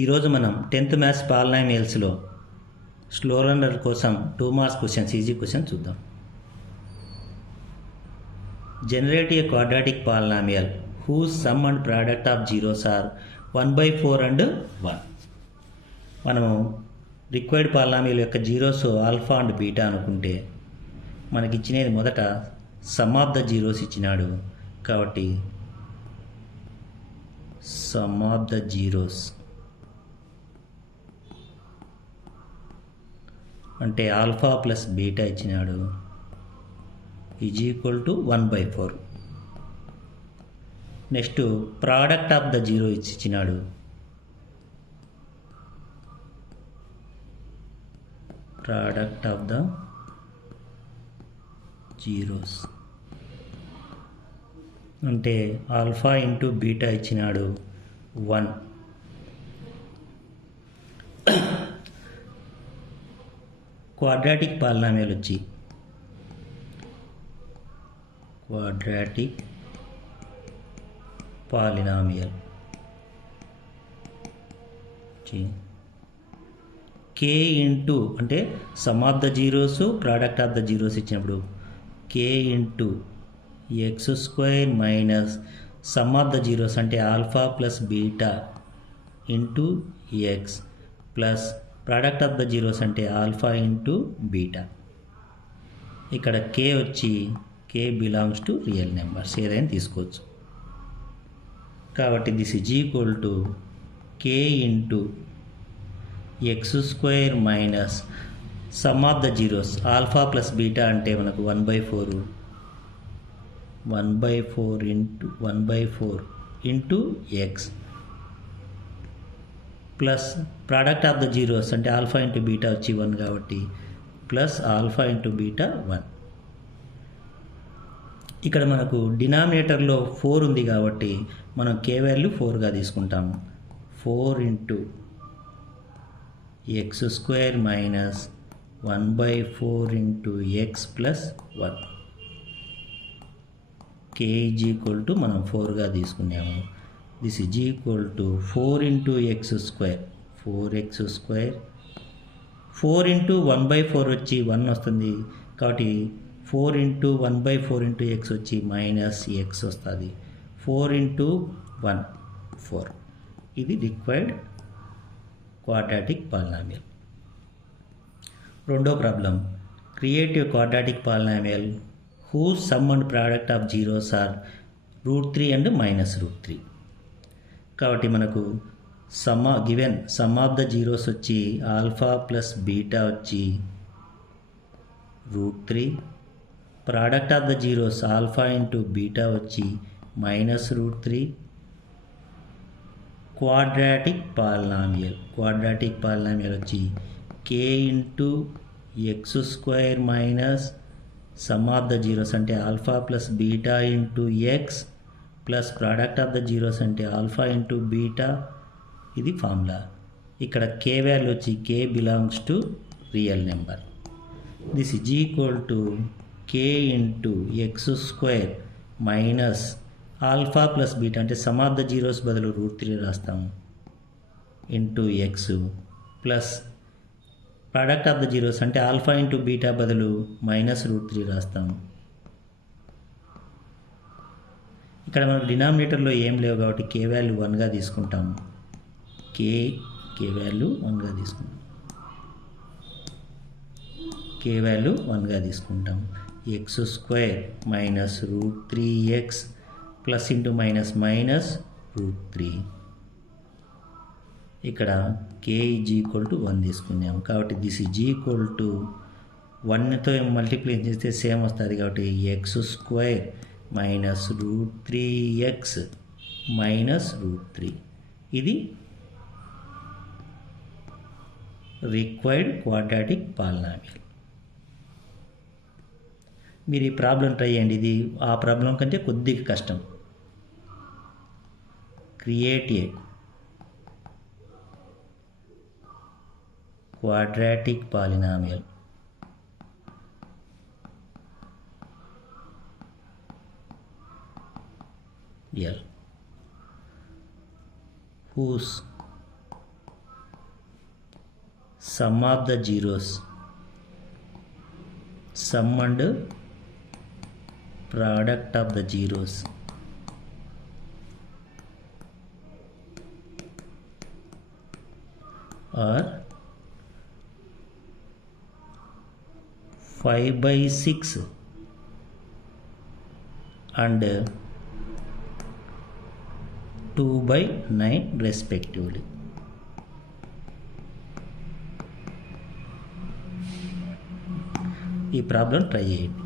ఈరోజు మనం 10th maths పాలినామియల్స్లో slow learner కోసం 2 మార్క్స్ క్వశ్చన్స్ ఈజీ క్వశ్చన్ చూద్దాం. Generate a quadratic polynomial whose sum and product of zeros are 1/4 and 1. మనము required polynomial యొక్క zeros alpha and beta అనుకుంటే మనకి ఇచ్చినది మొదట సమ్ ఆఫ్ ద జీరోస్ ఇచ్చినాడు కాబట్టి సమ్ ఆఫ్ ద జీరోస్ అంటే ఆల్ఫా ప్లస్ బీటా ఇచ్చినాడు is equal to 1/4. Next product of the zero ఇచ్చినాడు ప్రోడక్ట్ ఆఫ్ ద జీరోస్ అంటే ఆల్ఫా ఇంటూ బీటా ఇచ్చినాడు 1. క్వాడ్రాటిక్ పాలినామియల్ వచ్చి క్వాడ్రాటిక్ పాలినామియల్ కే ఇంటూ అంటే sum of the zeros product of the zeros ఇచ్చినప్పుడు k into x² minus sum of the zeros అంటే alpha plus beta into x plus product of the zeros అంటే alpha into beta. ఇక్కడ కే వచ్చి k belongs to real numbers ఏదైనా తీసుకోవచ్చు కాబట్టి this is equal to k into x² minus sum of the zeros alpha plus beta అంటే మనకు 1/4 into x plus product of the zeros అంటే alpha into beta వచ్చి 1 కాబట్టి ప్లస్ ఆల్ఫా ఇంటూ బీటా 1. ఇక్కడ మనకు డినామినేటర్లో 4 ఉంది కాబట్టి మనం కే వాల్యూ 4గా తీసుకుంటాము. 4 into x² minus 1/4 into x plus 1. K is equal to మనం 4గా తీసుకున్నాము. This is equal to 4 into x², 4x², 4 into 1/4 వచ్చి 1 వస్తుంది కాబట్టి 4 ఇంటూ 1/4 ఇంటూ ఎక్స్ వచ్చి మైనస్ ఎక్స్ వస్తుంది. 4 ఇంటూ 1 4. ఇది రిక్వైర్డ్ క్వాడ్రాటిక్ పాలినామియల్. రెండో problem create a quadratic polynomial whose sum and product of zeros are √3 and -√3. కాబట్టి మనకు given sum of the zeros వచ్చి ఆల్ఫా ప్లస్ బీటా వచ్చి √3, product of the zeros alpha into beta వచ్చి -√3. Quadratic polynomial వచ్చి k into x² minus sum of the zeros అంటే alpha plus beta into x plus product of the zeros అంటే alpha into beta. ఇది formula. ఇక్కడ k value వచ్చి k belongs to real number. This is equal to k into x² minus alpha plus beta అంటే sum of the zeros బదులు √3 రాస్తాము into x plus product of the zeros అంటే alpha into beta బదులు -√3 రాస్తాము. ఇక్కడ మనకు డినామినేటర్లో ఏం లేవు కాబట్టి కే వాల్యూ 1గా తీసుకుంటాము. కే వాల్యూ 1గా తీసుకుంటాం. కే వాల్యూ 1గా తీసుకుంటాం. x² minus √3x plus into minus -√3. ఇక్కడ కే ఈజ్ ఈక్వల్ టు 1 తీసుకున్నాము కాబట్టి దిస్ ఈజ్ ఈక్వల్ టు 1తో మల్టిప్లై చేస్తే సేమ్ వస్తుంది కాబట్టి x² మైనస్ √3x -√3. ఇది రిక్వైర్డ్ క్వాడ్రాటిక్ పాలినామియల్. మీరు ఈ ప్రాబ్లం ట్రై చేయండి. ఇది ఆ ప్రాబ్లం కంటే కొద్దిగా కష్టం. Create a quadratic polynomial L whose sum of the zeros, sum and product of the zeros, or 5/6 and 2/9 respectively. ఈ ప్రాబ్లం ట్రై చేయండి.